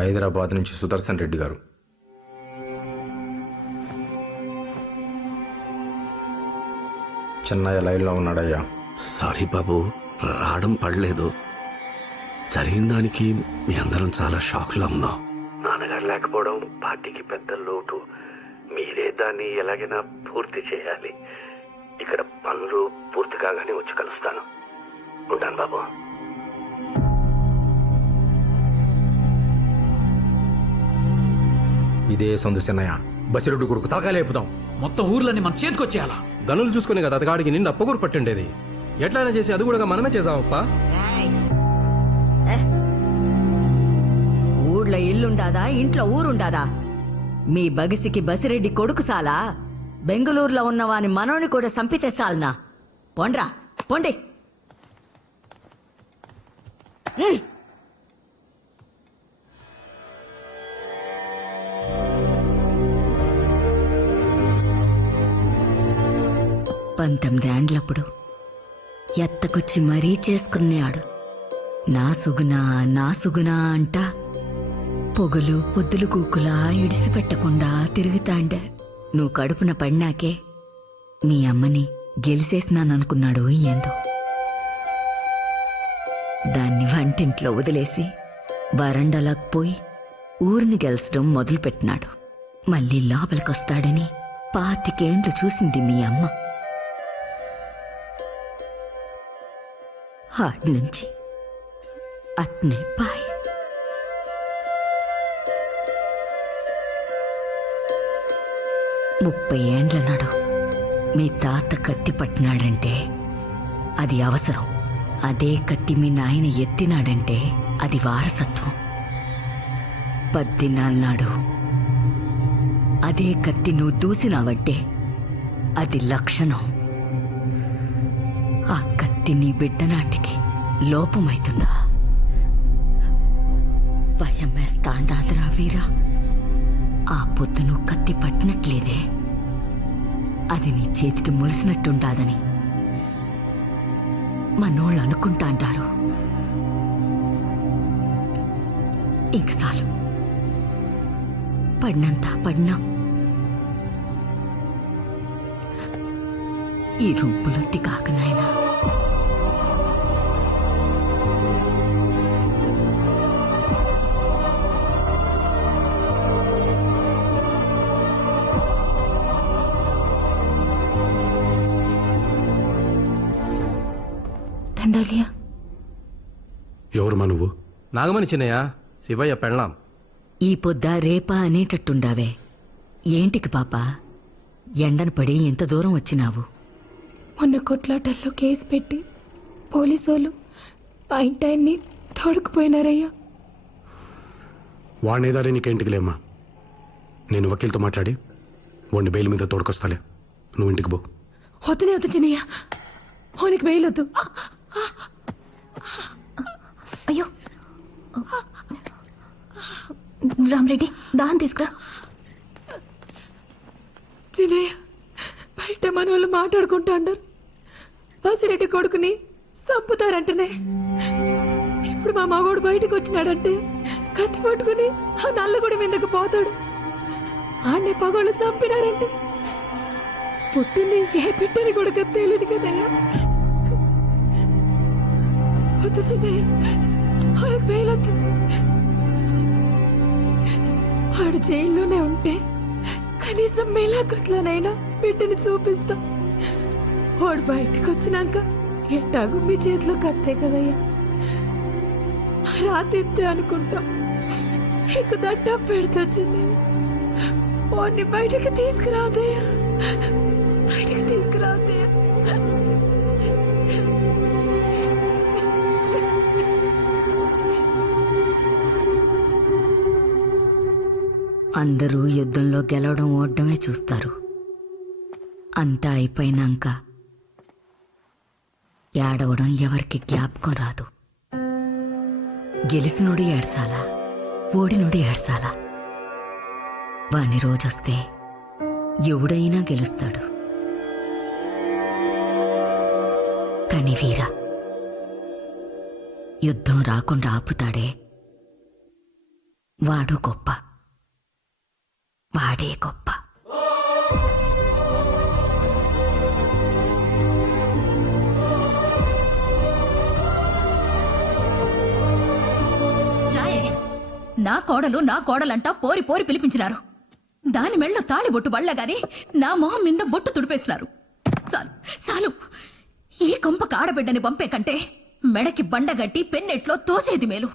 హైదరాబాద్ నుంచి సుదర్శన్ రెడ్డి గారు. చెన్నయ్య లైన్లో ఉన్నాడయ్యా. సారీ బాబు, రావడం పడలేదు. జరిగిన దానికి మీ అందరం చాలా షాక్లో ఉన్నాం. నాన్నగారు లేకపోవడం పార్టీకి పెద్ద లోటు. మీరే దాన్ని ఎలాగైనా పూర్తి చేయాలి. ఇక్కడ పనులు పూర్తి కాగానే వచ్చి కలుస్తాను. ఉంటాను బాబు. ఇదే సందు చెన్నయ్య, బసిరెడ్డి కొడుకు తలకాయ లేపుదాం. మొత్తం ఊర్లన్నీ మన చేతికొచ్చేయాలా? గనులు చూసుకునే కదా అతగాడికి నిండా పొగురు పట్టుండేది. ఎట్లయినా చేసి అది కూడా మనమే చేద్దామప్పా. ఊళ్ళో ఇల్లుండాదా, ఇంట్లో ఊరుండాదా? మీ బగిసికి బసిరెడ్డి కొడుకు సాలా? బెంగళూరులో ఉన్నవాని మనోని కూడా సంపితే సాల్నా? పోండ్రా, పోండి. పంతొమ్మిదేండ్లప్పుడు ఎత్తకొచ్చి మరీ చేసుకున్నాడు. నా సుగునా అంట పొగలు పొద్దులు కూకులా ఇడిసిపెట్టకుండా తిరుగుతాండే. నువ్వు కడుపున పడినాకే మీ అమ్మని గెలిసేసినాననుకున్నాడు ఏందో. దాన్ని వంటింట్లో వదిలేసి వరండాలకు పోయి ఊరిని గెలిచడం మొదలుపెట్టినాడు. మళ్ళీ లోపలికొస్తాడని 25 ఏండ్లు చూసింది మీ అమ్మ. ఆడ్నుంచి అట్నే పాయ్. ముప్పై ఏండ్ల నాడు మీ తాత కత్తి పట్టినాడంటే అది అవసరం. అదే కత్తి మీ నాయన ఎత్తినాడంటే అది వారసత్వం. 10 దినాల నాడు అదే కత్తి నువ్వు దూసినావంటే అది లక్షణం. ఆ కత్తి నీ బిడ్డ నాటికి లోపమైతుందా? భయం వేస్తాండాదిరా వీరా. ఆ పొద్దు నువ్వు కత్తి పట్టినట్లేదే, అది నీ చేతికి ములిసినట్టుండాదని మనోళ్ళు అనుకుంటా అంటారు. ఇంక చాలు, పడినంత పడినా. ఈ రొంపులొత్తి కాక నాయనా. దండాలియా. ఎవరుమా నువ్వు? నాగమణి చిన్నయ్య, శివయ్య పెళ్ళాం. ఈ పొద్దా రేపా అనేటట్టుండావే. ఏంటికి పాపా ఎండను పడి ఎంత దూరం వచ్చినావు? మొన్న కొట్లాటల్లో కేసు పెట్టి పోలీసోళ్ళు ఆ ఇంటాయన్ని తోడుకుపోయినారయ్యా. వాడినేదారే నీకేంటికి లేమ్మా. నేను వకీల్తో మాట్లాడి వాడిని బెయిల్ మీద తోడుకొస్తాలే. నువ్వు ఇంటికి పో. వద్దునే వద్దు చిన్నయ్య, వానికి బెయిల్ వద్దు. అయ్యో రామరెడ్డి, దాహం తీసుకురా. చిన్నయ్య, బయట మన వాళ్ళు మాట్లాడుకుంటా అన్నారు బసిరెడ్డి కొడుకుని చంపుతారంటనే. ఇప్పుడు మా మగోడు బయటకు వచ్చినాడంటే కత్తి పట్టుకుని ఆ నల్లగొడి మీదకు పోతాడు. ఆడనే పగోళ్ళు చంపినారంటే పుట్టింది ఏ పెట్టని కొడుకు తెలియదు కదయ్యా. వద్దు చిన్నయ్య, వాళ్ళకి బెయిలొద్దు. వాడు జైల్లోనే ఉంటే కనీసం మేలాకట్లోనైనా బిడ్డని చూపిస్తాం. వాడు బయటకు వచ్చినాక ఎట్టాగు మీ చేతిలో కత్తే కదయ్యా. రాతిత్తే అనుకుంటాం. నీకు దట్ట పెడుతొచ్చింది. వాడిని బయటకు తీసుకురాదయ్యా, బయటకు తీసుకురాదయ్యా. అందరూ యుద్ధంలో గెలవడం ఓడమే చూస్తారు. అంతా అయిపోయినాక ఏడవడం ఎవరికి జ్ఞాపకం రాదు. గెలిసినోడు ఏడ్సాలా, ఓడినోడు ఏడ్సాలా? వాని రోజొస్తే ఎవడైనా గెలుస్తాడు. కాని వీరా యుద్ధం రాకుండా ఆపుతాడే వాడు గొప్ప, వాడే గొప్ప. రాయే నా కోడలంటా పోరి పోరి పిలిపించినారు. దాని మెళ్ళో తాళి బొట్టు బళ్ళగాని నా మొహం మీద బొట్టు తుడిపేసినారు. చాలు చాలు, ఈ కొంప కాడబిడ్డని పంపే కంటే మెడకి బండగట్టి పెన్నెట్లో తోసేది మేలు.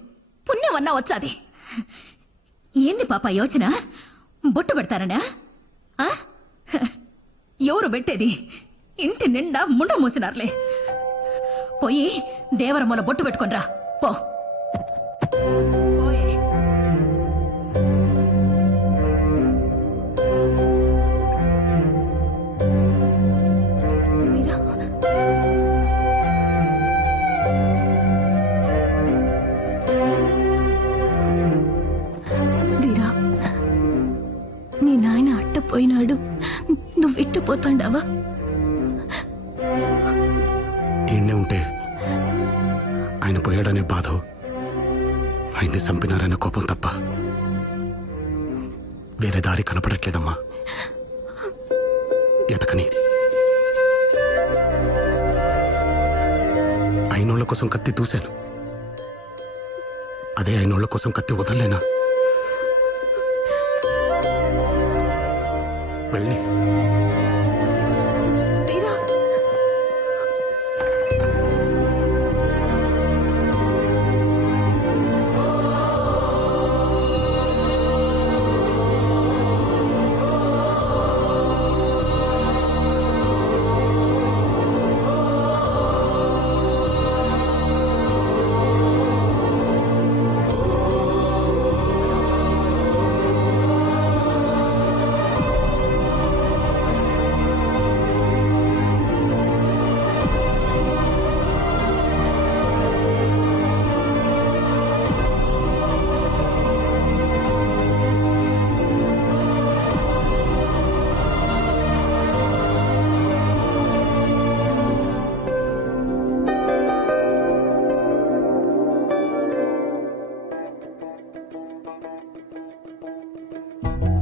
పుణ్యమన్నా వచ్చాది. ఏంది పాప యోచన? బొట్టు పెడతారనా? ఆ? ఎవరు పెట్టేది? ఇంటి నిండా ముండ మూసినారులే. పోయి దేవరమ్మల బొట్టు పెట్టుకొనిరా పో. పోయే. మీరా? వీరా, మీ నాయన అట్టపోయినాడు, నువ్వు ఇట్టుపోతాండావా? ఈయన్నే ఉంటే ఆయన పోయాడనే బాధ, ఆయన్ని చంపినారనే కోపం తప్ప వేరే దారి కనపడట్లేదమ్మా. ఎతకని అయినోళ్ల కోసం కత్తి దూశాను, అదే అయినోళ్ల కోసం కత్తి వదలలేనా? వెళ్ళి వీరా,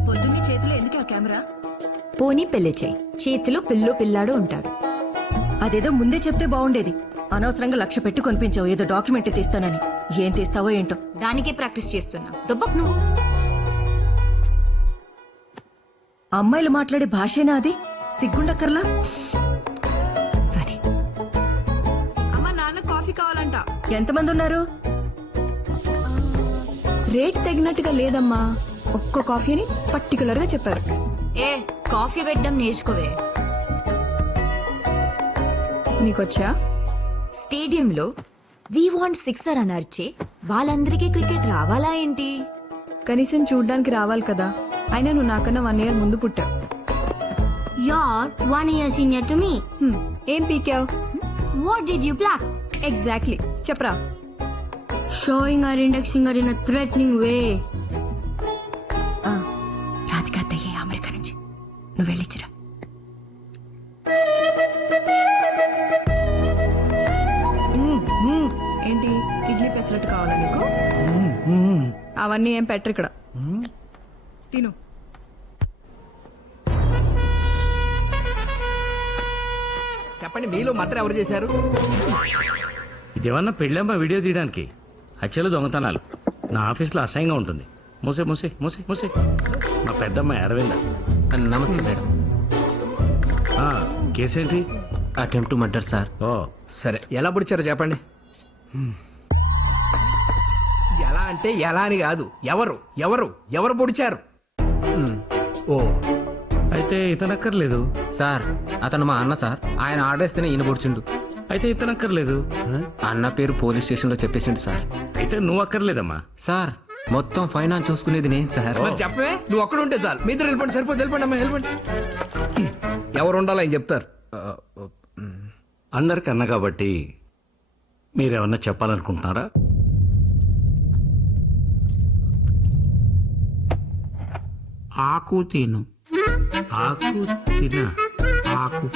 పొద్దున్నే చేతిలో ఎందుకు ఆ కెమెరా? పోనీ పెళ్లి చేయి, చేతిలో పిల్లాడు ఉంటాడు. అదేదో ముందే చెప్తే బాగుండేది. అనవసరంగా 1,00,000 పెట్టి కొనిపించావు ఏదో డాక్యుమెంట్ తీస్తానని. ఏం తీస్తావో ఏంటో. దానికే ప్రాక్టీస్ చేస్తున్నా. దొబ్బక్ నువ్వు. అమ్మాయిలు మాట్లాడే భాషేనా అది? సిగ్గుండక్కర్లా? సరే. అమ్మ, నాన్న కాఫీ కావాలంట. ఎంతమంది ఉన్నారు? రేట్ తగినట్టుగా లేదమ్మా. ఒక్క కాఫీని పర్టికులర్ గా చెప్పారు. ఏ కాఫీ పెట్టడం నేర్చుకోవే. నీకొచ్చా? స్టేడియంలో వి వాంట్ సిక్సర్ అని అరిచే వాళ్ళందరికీ క్రికెట్ రావాలా ఏంటి? కనీసం చూడ్డానికి రావాలి కదా. అయినా నువ్వు నాకన్నా 1 year ముందు పుట్టావు. You're 1 year senior to me. ఏం పీకావు? What did you pluck? Exactly చెప్పరా. Showing her index finger in a threatening way. Radhika అత్తయ్యే అమెరికా నుంచి. నువ్వు వెళ్ళిచ్చిరా. ఏంటి, ఇడ్లీ పెసరట్టు కావాలా నీకు? అవన్నీ ఏం పెట్టరు ఇక్కడ. తిను. చెప్పండి, మీలో మర్డర్ ఎవరు చేశారు? ఇదేమన్నా పెళ్ళమ్మా వీడియో తీయడానికి? హత్యలు, దొంగతనాలు నా ఆఫీస్లో అసహ్యంగా ఉంటుంది. మూసే మూసే మూసే మూసే. మా పెద్దమ్మాయి అరవింద. నమస్తే మేడం. కేసేంటి? Attempt to murder sir. ఓ సరే, ఎలా పొడిచారో చెప్పండి. ఎలా అంటే ఎలా అని కాదు, ఎవరు ఎవరు ఎవరు పొడిచారు? ఓ, అయితే ఇతనక్కర్లేదు. సార్ అతను మా అన్న సార్. ఆయన ఆర్డర్ ఇస్తేనే ఈయన పొడిచిండు. అయితే ఇతనక్కర్లేదు. అన్న పేరు పోలీస్ స్టేషన్లో చెప్పేసిండు సార్. అయితే నువ్వు అక్కర్లేదమ్మా. సార్ మొత్తం ఫైనాన్స్ చూసుకునేది నేను సార్. మరి చెప్పవే, నువ్వు ఒక్కడ ఉంటే చాలు. మీ ఇద్దరు వెళ్ళిపోండి, సరిపోతే వెళ్ళిపోండి అమ్మా, వెళ్ళిపోండి. ఎవరు ఉండాలో ఆయన చెప్తారు. అందరికి అన్న కాబట్టి మీరేమన్నా చెప్పాలనుకుంటున్నారా? ఆకు తిను. ఆకు తినా? ఆకు.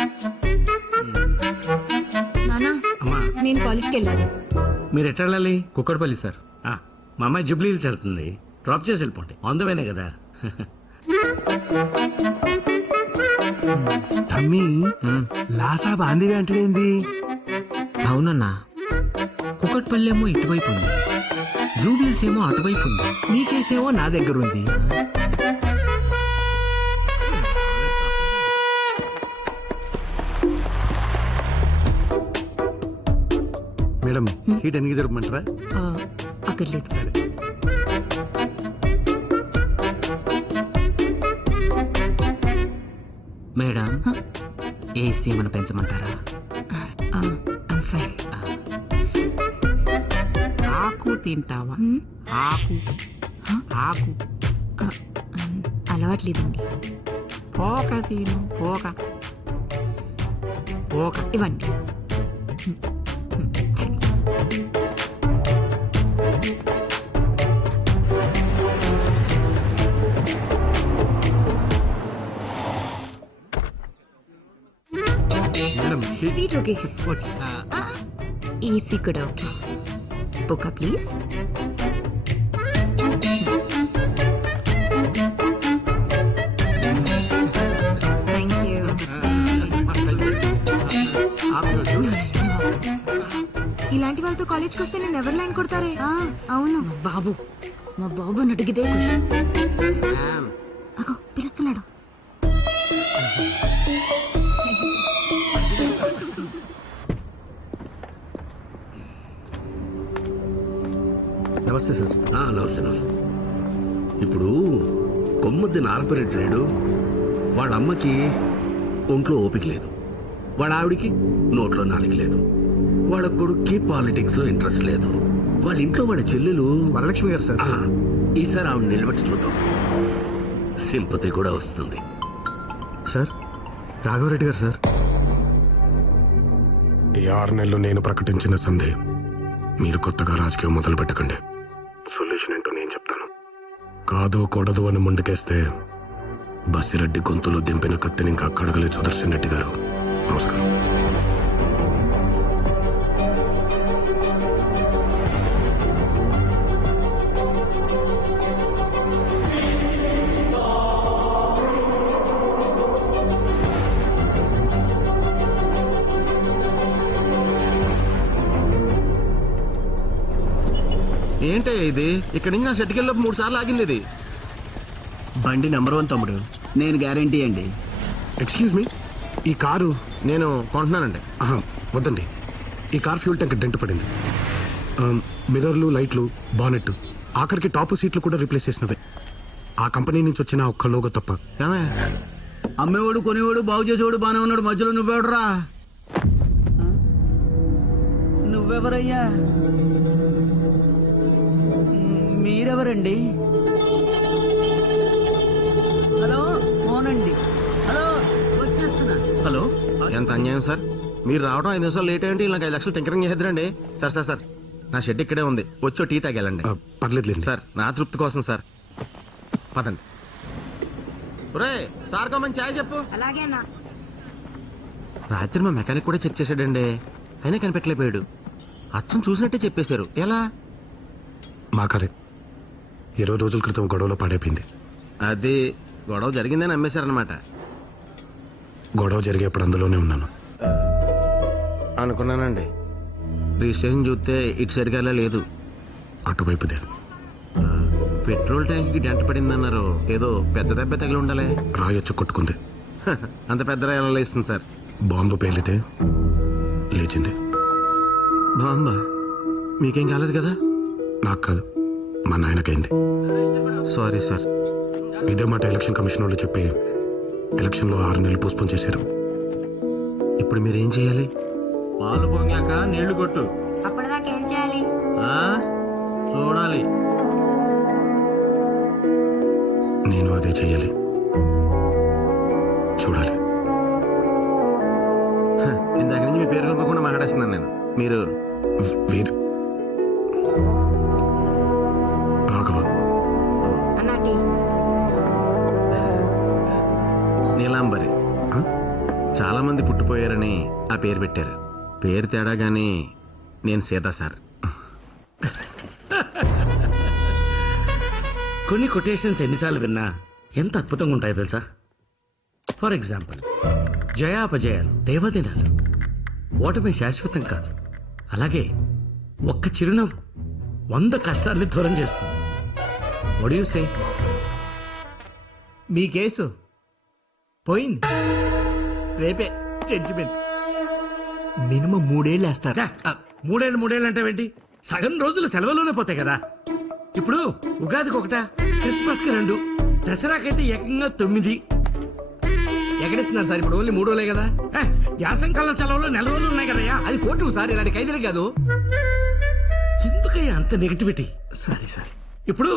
నానా, అమ్మా, నేను కాలేజ్కి వెళ్ళాలి. మీరు ఎట్లా వెళ్ళాలి? కుక్కడపల్లి సార్. మా అమ్మాయి జూబ్లీ హిల్స్ వెళ్తుంది. డ్రాప్ చేసి వెళ్ళిపోండి అందమేనే కదా. తమ్మి లాసా బాందివి అంటేంది? అవునన్నా కుకట్పల్లేమో ఇటువైపు ఉంది, జూబ్లీస్ ఏమో అటువైపు ఉంది. నీ కేసేమో నా దగ్గర ఉంది. మేడం సీట్ ఎన్ని దొరకమంటారా? అక్కర్లేదు. మేడం ఏసీ మన పెంచమంటారా? ఫైన్. ఆకు తింటావా? ఆకు ఆకు అలవాట్లేదండి. పోక తిను. పోక పోక. ఇవ్వండి. Thanks. Madam seat okay. Okay. AC కూడా okay. Book please. Thank you. ఇలాంటి వాళ్ళతో కాలేజ్కి వస్తే నేను ఎవరు లైన్ కొడతారే? అవును. మా బాబు నటికిదే క్వశ్చన్. అగో పిలుస్తున్నాడు. నమస్తే సార్. నమస్తే నమస్తే. ఇప్పుడు కొమ్మద్ది నారపరెడ్డి లేడు, వాళ్ళ అమ్మకి ఒంట్లో ఓపిక లేదు, వాళ్ళ ఆవిడికి నోట్లో నాలుగు లేదు, వాళ్ళ కొడుక్కి పాలిటిక్స్ లో ఇంట్రెస్ట్ లేదు, వాళ్ళ ఇంట్లో వాళ్ళ చెల్లెలు వరలక్ష్మి గారు సార్. ఈసారి ఆవిడ నిలబెట్టి చూద్దాం, సింపతి కూడా వస్తుంది. సార్ రాఘవరెడ్డి గారు సార్. ఈ 6 నెలలు నేను ప్రకటించిన సందే మీరు కొత్తగా రాజకీయం మొదలు పెట్టకండి. సొల్యూషన్ ఏంటో నేను చెప్తాను. కాదు కూడదు అని ముందుకేస్తే బసిరెడ్డి గొంతులో దింపిన కత్తిని ఇంకా కడగలే సుదర్శన్ రెడ్డి గారు. నమస్కారం. ఏంటే ఇది? ఇక్కడి నుంచి నా షెట్కి వెళ్ళి 3 సార్లు ఆగింది ఇది. బండి నెంబర్ 1 తమ్ముడు, నేను గ్యారంటీ అండి. ఎక్స్క్యూజ్ మీ, ఈ కారు నేను కొంటున్నానండి. వద్దండి. ఈ కార్ ఫ్యూల్ ట్యాంక్ డెంట్ పడింది. మిర్రర్లు, లైట్లు, బానెట్, ఆఖరికి టాప్ సీట్లు కూడా రీప్లేస్ చేసినవే. ఆ కంపెనీ నుంచి వచ్చిన ఒక్క లోగో తప్ప. ఏమే అమ్మేవాడు కొనేవాడు బాగు చేసేవాడు బానే ఉన్నాడు, మధ్యలో నువ్వెవడరా? నువ్వెవరయ్యా? మీరెవరండి? హలో ఫోన్ అండి. హలో వచ్చేస్తున్నా. హలో, ఎంత అన్యాయం సార్. మీరు రావడం 5 నిమిషాలు లేట్ అయ్యండి. నాకు 5 లక్షలు టింకరింగ్ చేద్దరండి. సార్ సార్ సార్ నా షెడ్ ఇక్కడే ఉంది, వచ్చో టీ తాగెళ్ళండి. పర్లేదు సార్, నా తృప్తి కోసం సార్. పదండి. ఒరే సార్ కమ్మని ఛాయ్ చెప్పు. అలాగేనా? రాత్రి మా మెకానిక్ కూడా చెక్ చేశాడండి, అయినా కనిపెట్టలేకపోయాడు. అచ్చం చూసినట్టే చెప్పేశారు. ఎలా? మా కారే 20 రోజుల క్రితం గొడవలో పాడైపోయింది. అది గొడవ జరిగిందని అమ్మేశారనమాట. గొడవ జరిగేప్పుడు అందులోనే ఉన్నాను. అనుకున్నానండి. రిజిస్ట్రేషన్ చూస్తే ఇటు సైడ్ గాలా లేదు, అటువైపుదే. పెట్రోల్ ట్యాంక్ కి డెంట పడిందన్నారు. ఏదో పెద్ద దెబ్బ తగిలి ఉండాలి. రాయొచ్చు కొట్టుకుంది. అంత పెద్ద రాయలా లేస్తుంది సార్. బాంబు పేలితే లేచింది. బాంబా? మీకేం కాలేదు కదా? నాకు కాదు, మా నాయనకైంది. Sorry sir. ఇదే మాట ఎలక్షన్ కమిషన్ వాళ్ళు చెప్పి ఎలక్షన్లో 6 నెలలు పోస్ట్పోన్ చేశారు. ఇప్పుడు మీరేం చేయాలి? పాలు పొంగాక నీళ్లు కొట్టు. అప్పటిదాకా ఏం చేయాలి? చూడాలి. నేను అదే చెయ్యాలి, చూడాలి. ఇందాక నుంచి మీ పేరు కనుకోకుండా మాట్లాడేస్తున్నాను నేను. మీరు వీరు రాఘవ. నీలాంబరి. చాలా మంది పుట్టిపోయారని ఆ పేరు పెట్టారు. పేరు తేడా గానీ నేను సీత సార్. కొన్ని కొటేషన్స్ ఎన్నిసార్లు విన్నా ఎంత అద్భుతంగా ఉంటాయో తెలుసా? ఫర్ ఎగ్జాంపుల్, జయాపజయాలు దేవదినాలు, ఓటమి శాశ్వతం కాదు. అలాగే ఒక్క చిరునవ్వు 100 కష్టాల్ని దూరం చేస్తుంది. What do you say? Me case పోయింది. రేపే జడ్జిమెంట్. మినిమం 3 ఏళ్ళు వేస్తారు. మూడేళ్ళు అంటే ఏంటి? సగం రోజులు సెలవులోనే పోతాయి కదా. ఇప్పుడు ఉగాదికి 1, క్రిస్మస్కి 2, దసరాకైతే ఏకంగా 9. ఎక్కడిస్తున్నారు సార్? ఇప్పుడు ఓన్లీ 3 రోజులే కదా. యాసంకాలం సెలవులు 4 రోజులు ఉన్నాయి కదయ్యా. అది కోర్టు సార్, ఇలాంటి ఖైదీలు కాదు. ఎందుకయ్యా అంత నెగిటివిటీ? సరే ఇప్పుడు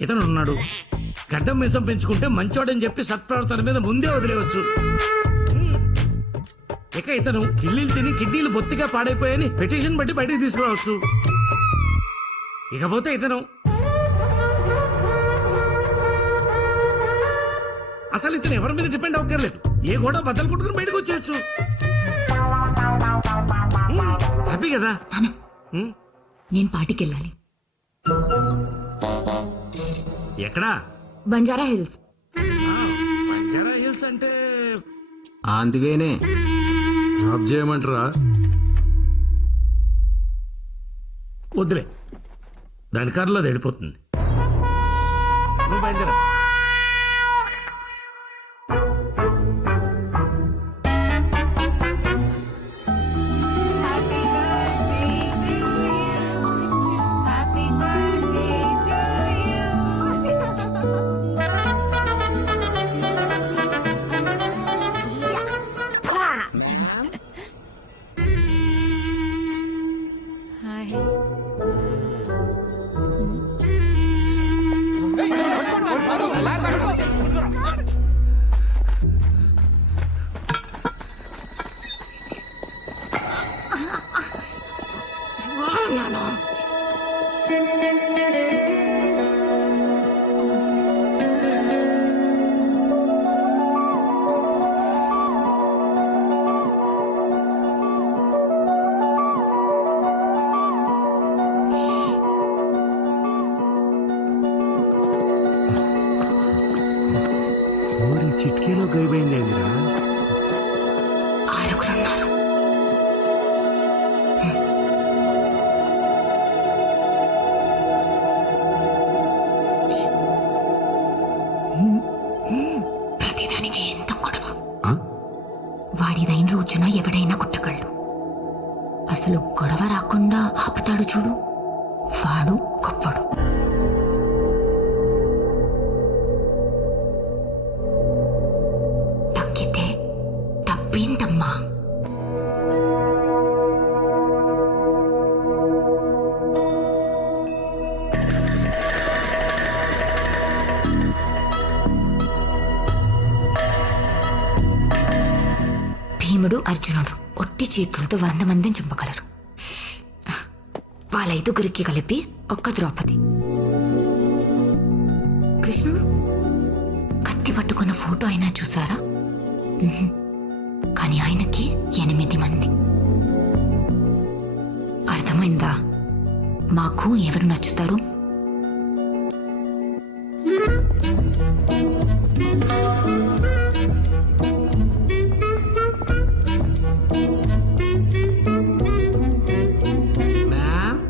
ఇతను ఉన్నాడు, గడ్డం మీసం పెంచుకుంటే మంచోడని చెప్పి సత్ప్రవర్తన మీద ముందే వదిలేవచ్చు. ఇక ఇతను కిళ్ళీలు తిని కిడ్నీలు బొత్తిగా పాడైపోయాయని పిటిషన్ బట్టి బయటికి తీసుకురావచ్చు. ఇకపోతే ఇతను అసలు ఇతను ఎవరి మీద డిపెండ్ అవ్వక్కర్లేదు. ఏ కూడా బద్దలు కొట్టుకుని బయటకు వచ్చేయచ్చు. హ్యాపీ కదా? నేను పార్టీకి వెళ్ళాలి. ఎక్కడా? బంజారా హిల్స్. బంజారా హిల్స్ అంటే అందువేనే జాబ్ చేయమంటారా? వద్దులే, దాని కారులో అది వెళ్ళిపోతుంది. నువ్వు బయలుదేరా. చిట్కీలో గైపోయింది ఏందిరా? ఆరుగురున్నారు. ప్రతిదానికి ఎంత గొడవ. వాడిదైన రోజున ఎవడైనా కుట్టగలడు. అసలు గొడవ రాకుండా ఆపుతాడు చూడు, వాడు గొప్పడు. తగ్గితే తప్పేంటమ్మా? భీముడు అర్జునుడు ఒట్టి చేతులతో 100 మందిని చంపగలరు. వాళ్ళ 5గురికి కలిపి ఒక్క ద్రౌపది. కృష్ణుడు కత్తి పట్టుకున్న ఫోటో అయినా చూసారా? కానీ ఆయనకి 8 మంది. అర్థమైందా? మాకు ఎవరు నచ్చుతారు? మ్యామ్,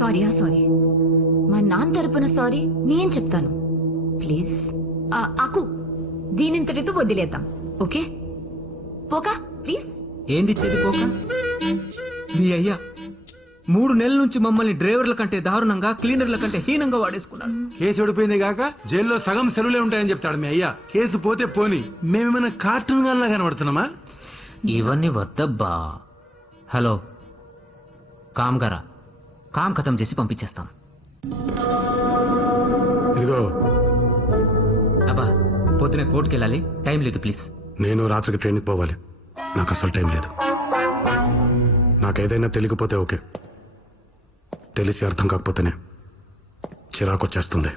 సారీ మా నాన్న తరపున సారీ నేను చెప్తాను. ప్లీజ్ ఆకు దీనింతటితో వదిలేద్దాం. Okay పోకా please. ఏంది ఇచ్చేది పోక? మీ అయ్యా 3 నెలల నుంచి మమ్మల్ని డ్రైవర్ల కంటే దారుణంగా, క్లీనర్ల కంటే హీనంగా వాడేసుకున్నాడు. కేసు ఓడిపోయింది కాక జైల్లో సగం సెలవులే ఉంటాయని చెప్తాడు మీ అయ్యా. కేసు పోతే పోని, మేమేమైనా కార్టూన్ గాల్లా కనబడుతున్నామా? ఇవన్నీ వద్దబ్బా. హలో, కామ్ గారా, కామ్ ఖతం చేసి పంపించేస్తాం. ఇదిగో, అబ్బా పొద్దునే కోర్టుకి వెళ్ళాలి, టైం లేదు ప్లీజ్. నేను రాత్రికి ట్రైన్కి పోవాలి. నాకు అసలు టైం లేదు. నాకేదైనా తెలియకపోతే ఓకే, తెలిసి అర్థం కాకపోతేనే చిరాకు వచ్చేస్తుంది.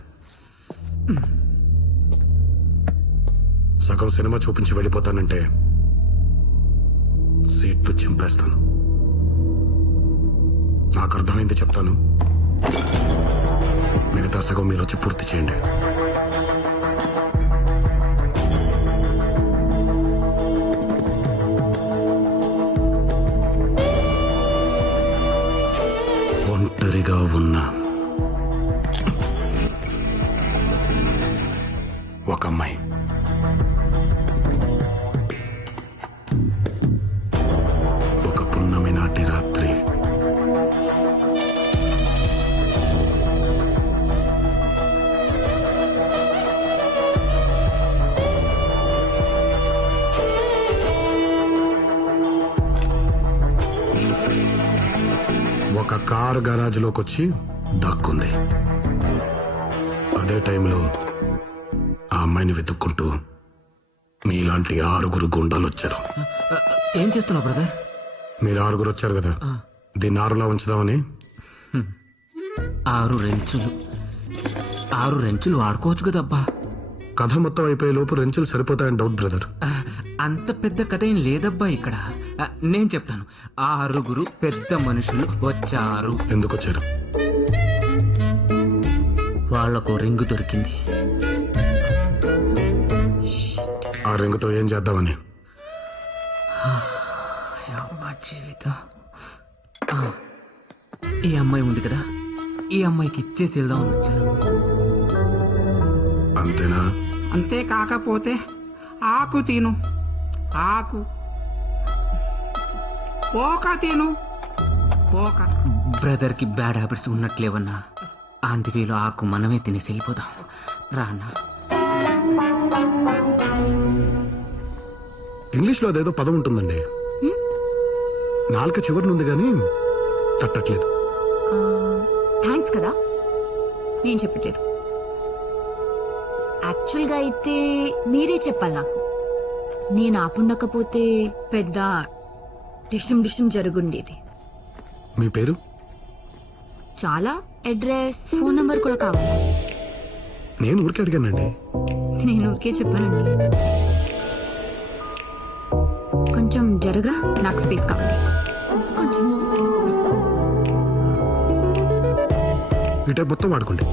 సగం సినిమా చూపించి వెళ్ళిపోతానంటే సీట్లు చింపేస్తాను. నాకు అర్థమైంది చెప్తాను, మిగతా సగం మీరు వచ్చి పూర్తి చేయండి. ఒంటరిగా ఉన్న ఒక అమ్మాయి, ఒక పున్నమి నాటి రాత్రి, ఒక కారు గరాజ్లోకి వచ్చి దక్కుంది. అదే టైంలో ఆ అమ్మాయిని వెతుక్కుంటూ మీలాంటి 6 గుండాలు వచ్చారు. ఏం చేస్తున్నావు బ్రదర్? మీరు 6 వచ్చారు కదా, దీన్ని 6లా ఉంచుదామని. 6 రెంచులు 6 రెంచులు వాడుకోవచ్చు కదబ్బా. కథ మొత్తం అయిపోయే లోపు రెంచులు సరిపోతాయని డౌట్ బ్రదర్. అంత పెద్ద కథ ఏం లేదబ్బా ఇక్కడ. నేను చెప్తాను. 6 పెద్ద మనుషులు వచ్చారు. ఎందుకు వచ్చారు? వాళ్ళకు రింగు దొరికింది. ఆ రింగుతో ఏం చేద్దామని. అబ్బా జీవితం. ఈ అమ్మాయి ఉంది కదా, ఈ అమ్మాయికి ఇచ్చేసి వెళ్దామని వచ్చారు. అంతేనా? అంతే కాకపోతే ఆకు తిను, ఆకు పోక తిను, పోక. బ్రదర్కి బ్యాడ్ హ్యాబిట్స్ ఉన్నట్లేవన్నా. అందువేలో ఆకు మనమే తినేసి వెళ్ళిపోదాం. రా అన్నా. ఇంగ్లీష్లో అదేదో పదం ఉంటుందండి, నాలుక చివరి ఉంది కానీ తట్టట్లేదు. థ్యాంక్స్ కదా, నేను చెప్పట్లేదు. యాక్చువల్గా అయితే మీరే చెప్పాలి నాకు. నేను ఆపుండకపోతే పెద్ద డిషం జరుగుండేది. మీ పేరు? చాలా అడ్రస్, ఫోన్ నంబర్ కూడా కావాలి. నేను ఊరికే అడిగానండి. నేను ఊరికే చెప్పానండి. కొంచెం జరగా, నాకు స్పేస్ కావాలి. కొంచెం ఈ టైప్ మొత్తం వాడుకోండి.